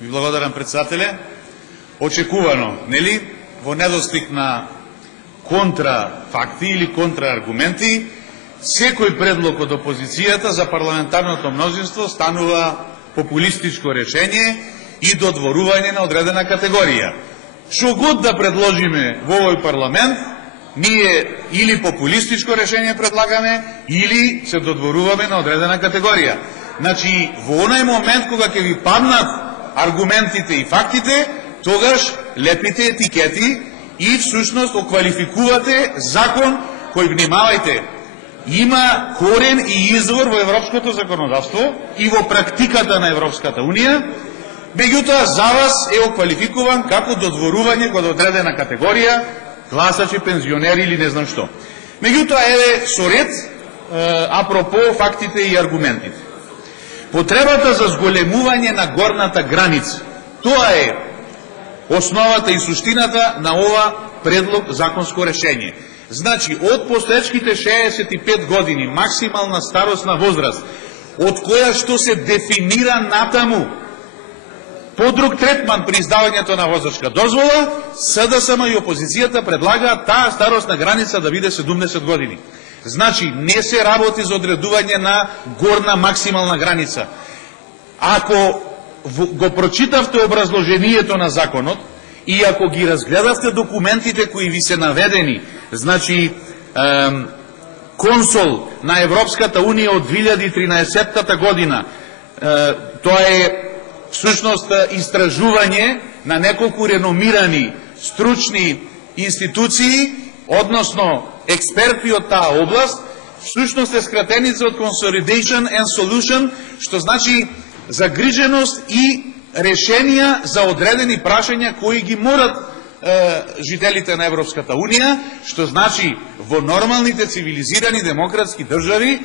Ви благодарам, председателе. Очекувано, нели, во недостиг на контрафакти или контрааргументи, секој предлог од опозицијата за парламентарното мнозинство станува популистичко решение и додворување на одредена категорија. Што год да предложиме во овој парламент, ние или популистичко решение предлагаме, или се додворуваме на одредена категорија. Значи, во онај момент кога ќе ви паднат аргументите и фактите, тогаш лепите етикети и всушност оквалификувате закон кој, внимавајте, има корен и извор во европското законодавство и во практиката на Европската Унија, меѓутоа за вас е оквалификуван како додворување кон одредена категорија, гласачи, пензионери или не знам што. Меѓутоа, еве со ред, апропо фактите и аргументите. Потребата за зголемување на горната граница, тоа е основата и суштината на ова предлог законско решение. Значи, од постоечките 65 години, максимална старосна возраст, од која што се дефинира натаму подруг третман при издавањето на возачка дозвола, СДСМ и опозицијата предлагаат таа старосна граница да биде 70 години. Значи, не се работи за одредување на горна максимална граница. Ако го прочитавте образложението на законот и ако ги разгледавте документите кои ви се наведени, значи консул на Европската Унија од 2013 година, тоа е всушност истражување на неколку реномирани стручни институции, односно експерти од таа област, всушност е скратеница од Consolidation and Solution, што значи загриженост и решенија за одредени прашања кои ги морат жителите на Европската Унија, што значи во нормалните цивилизирани демократски држави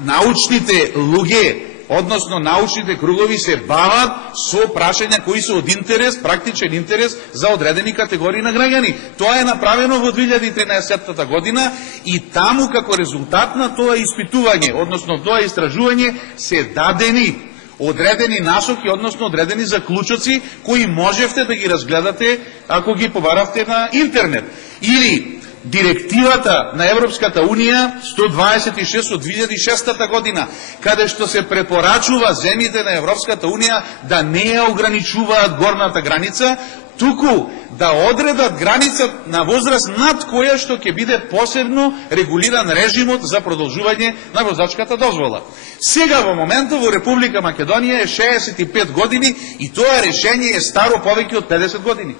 научните луѓе, односно научните кругови се бават со прашања кои се од интерес, практичен интерес за одредени категории на граѓани. Тоа е направено во 2013 година и таму како резултат на тоа испитување, односно тоа истражување, се дадени одредени насоки, односно одредени заклучоци кои можевте да ги разгледате ако ги побаравте на интернет. Или директивата на Европската Унија 126 од 2006 година, каде што се препорачува земјите на Европската Унија да не ја ограничуваат горната граница, туку да одредат граница на возраст над која што ќе биде посебно регулиран режимот за продолжување на возачката дозвола. Сега во моментот во Република Македонија е 65 години и тоа решение е старо повеќе од 50 години.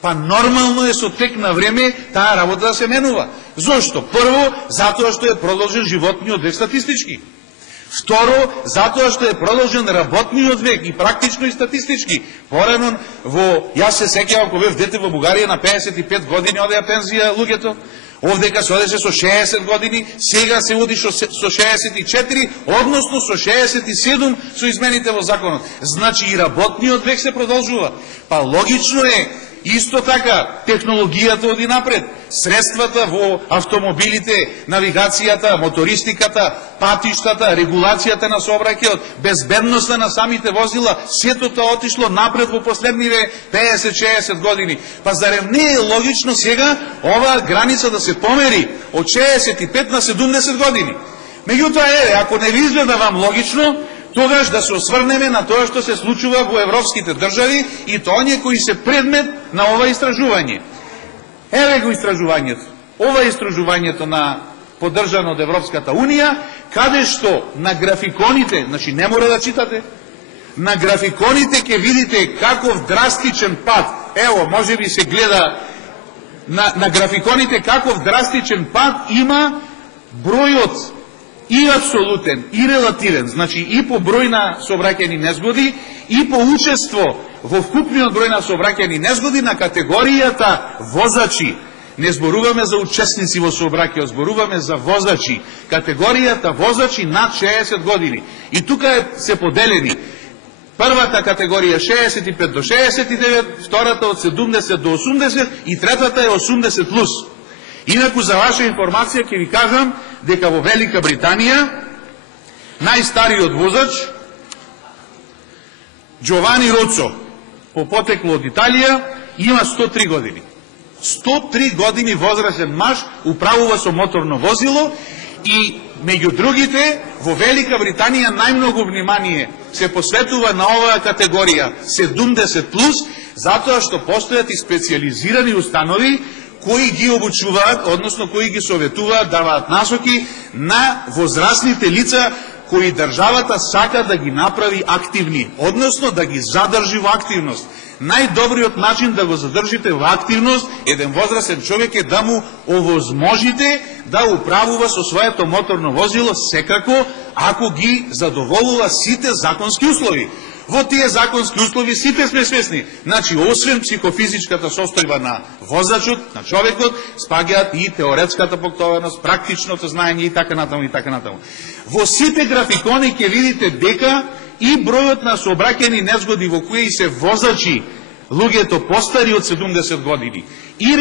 Па нормално е со тек на време таа работа да се менува. Зошто? Прво, затоа што е продолжен животниот век статистички. Второ, затоа што е продолжен работниот век и практично и статистички. Порано јас се сеќавам кога бев дете во Бугарија на 55 години одеа пензија луѓето. Овдека се одеше со 60 години, сега се оди со 64, односно со 67 со измените во законот. Значи и работниот век се продолжува. Па логично е исто така, технологијата оди напред, средствата во автомобилите, навигацијата, мотористиката, патиштата, регулацијата на сообраќајот, безбедноста на самите возила, сето тоа отишло напред во последниве 50-60 години. Па зарем не е логично сега оваа граница да се помери од 65 на 70 години? Меѓутоа, ако не ви изгледа вам логично, тогаш да се осврнеме на тоа што се случува во европските држави и тоа кои се предмет на ова истражување. Еве го истражувањето. Ова е истражувањето на поддржано од Европската Унија, каде што на графиконите, значи не мора да читате, на графиконите ќе видите каков драстичен пад, ево, може би се гледа на графиконите каков драстичен пад има бројот и абсолютен, и релативен, значи и по број на сообраќајни незгоди, и по учество во вкупниот број на сообраќајни незгоди на категоријата возачи. Не зборуваме за учесници во сообраќајот, зборуваме за возачи. Категоријата возачи над 60 години. И тука се поделени. Првата категорија 65 до 69, втората од 70 до 80 и третата е 80+. Инаку, за ваша информација, ќе ви кажам дека во Велика Британија најстариот возач Джовани Роцо, по потекло од Италија, има 103 години. 103 години возрастен маж управува со моторно возило и меѓу другите во Велика Британија најмногу внимание се посветува на оваа категорија 70+, затоа што постојат и специализирани установи кои ги обучуваат, односно кои ги советуваат, даваат насоки на возрастните лица кои државата сака да ги направи активни, односно да ги задржи во активност. Најдобриот начин да го задржите во активност еден возрастен човек е да му овозможите да управува со своето моторно возило, секако ако ги задоволува сите законски услови. Во тие законски услови сите сме свесни. Значи, освен психофизичката состојба на возачот, на човекот, спаѓаат и теоретската поктованост, практичното знаење и така натаму и така натаму. Во сите графикони ќе видите дека и бројот на сообраќајни незгоди во кои се возачи луѓето постари од 70 години и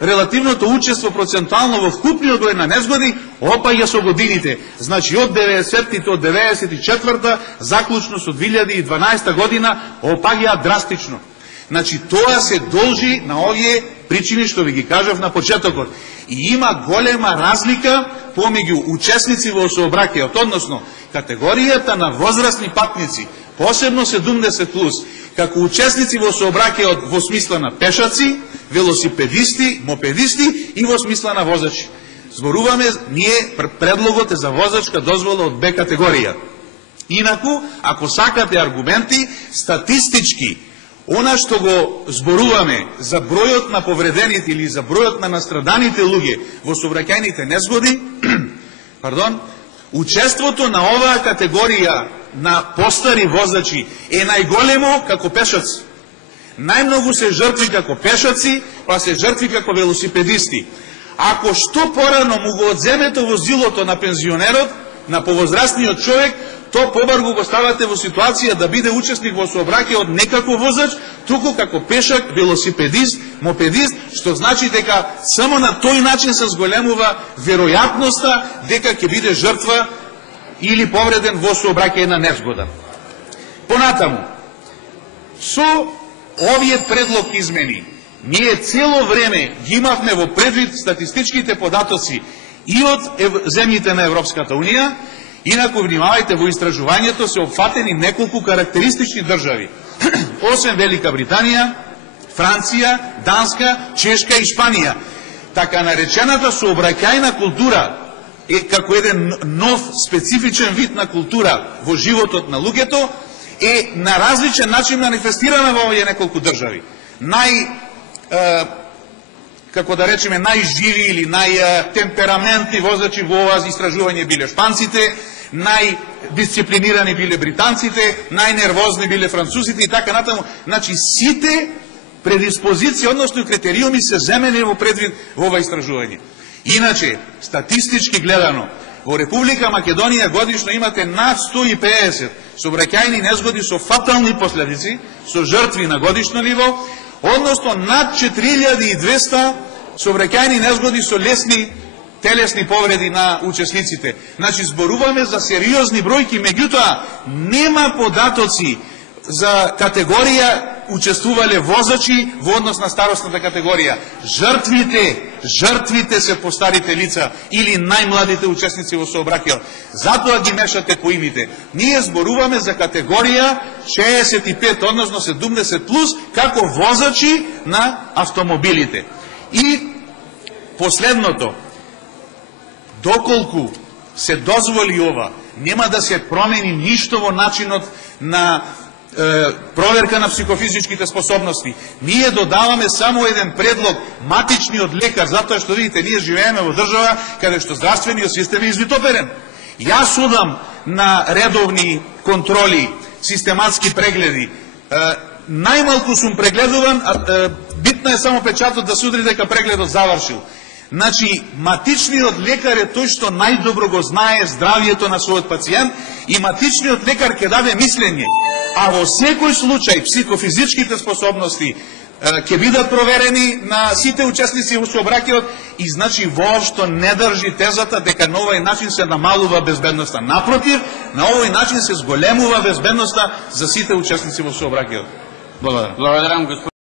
релативното учество процентуално во вкупниот број на незгоди опаѓа со годините. Значи од 90-тите, од 94-та, заклучно со 2012 година опаѓа драстично. Значи тоа се должи на овие причини што ви ги кажав на почетокот. И има голема разлика помеѓу учесници во сообраќајот, односно категоријата на возрастни патници, посебно 70+, како учесници во сообраќајот во смисла на пешаци, велосипедисти, мопедисти и во смисла на возачи. Зборуваме, ние предлогот е за возачка дозвола од Б категорија. Инаку, ако сакате аргументи, статистички, она што го зборуваме за бројот на повредените или за бројот на настраданите луѓе во сообраќајните незгоди, учеството на оваа категорија на постари возачи е најголемо како пешаци. Најмногу се жртви како пешаци, па се жртви како велосипедисти. Ако што порано му го одземете возилото на пензионерот, на повозрастниот човек, то побарго го ставате во ситуација да биде учесник во сообраќајот не како возач, туку како пешак, велосипедист, мопедист, што значи дека само на тој начин се зголемува веројатноста дека ќе биде жртва или повреден во сообраќајна незгода. Понатаму, со овие предлог измени, ние цело време ги имавме во предвид статистичките податоци и од земјите на Европската Унија. Инаку, внимавајте, во истражувањето се опфатени неколку карактеристични држави. Освен Велика Британија, Франција, Данска, Чешка и Шпанија. Така наречената сообраќајна култура е како еден нов специфичен вид на култура во животот на луѓето, е на различен начин манифестирана во овие неколку држави. Како да речеме, најживи или најтемпераментни возачи во ова истражување биле шпанците, најдисциплинирани биле британците, најнервозни биле французите и така натаму. Значи, сите предиспозиции, односно критериуми се земени во предвид во ова истражување. Иначе, статистички гледано, во Република Македонија годишно имате над 150 сообраќајни незгоди со фатални последици, со жртви на годишно ниво, односно над 4200 сообраќајни незгоди со лесни телесни повреди на учесниците. Значи, зборуваме за сериозни бројки, меѓутоа нема податоци за категорија учествувале возачи во однос на старостната категорија. Жртвите се постарите лица или најмладите учесници во сообраќајот. Затоа ги мешате по имите. Ние зборуваме за категорија 65, односно 70+, како возачи на автомобилите. И последното, доколку се дозволи ова, нема да се промени ништо во начинот на проверка на психофизичките способности. Ние додаваме само еден предлог, матичниот лекар, затоа што видите, ние живееме во држава каде што здравствениот систем е извитоперен. Јас судам на редовни контроли, систематски прегледи. Најмалку сум прегледуван, битно е само печатот да се удри дека прегледот завршил. Значи, матичниот лекар е тој што најдобро го знае здравието на својот пациент и матичниот лекар ќе даде мислење. А во секој случај, психофизичките способности, ќе бидат проверени на сите учесници во сообраќајот и значи воопшто не држи тезата дека на овој начин се намалува безбедноста. Напротив, на овој начин се зголемува безбедноста за сите учесници во сообраќајот. Благодарам. Благодарам,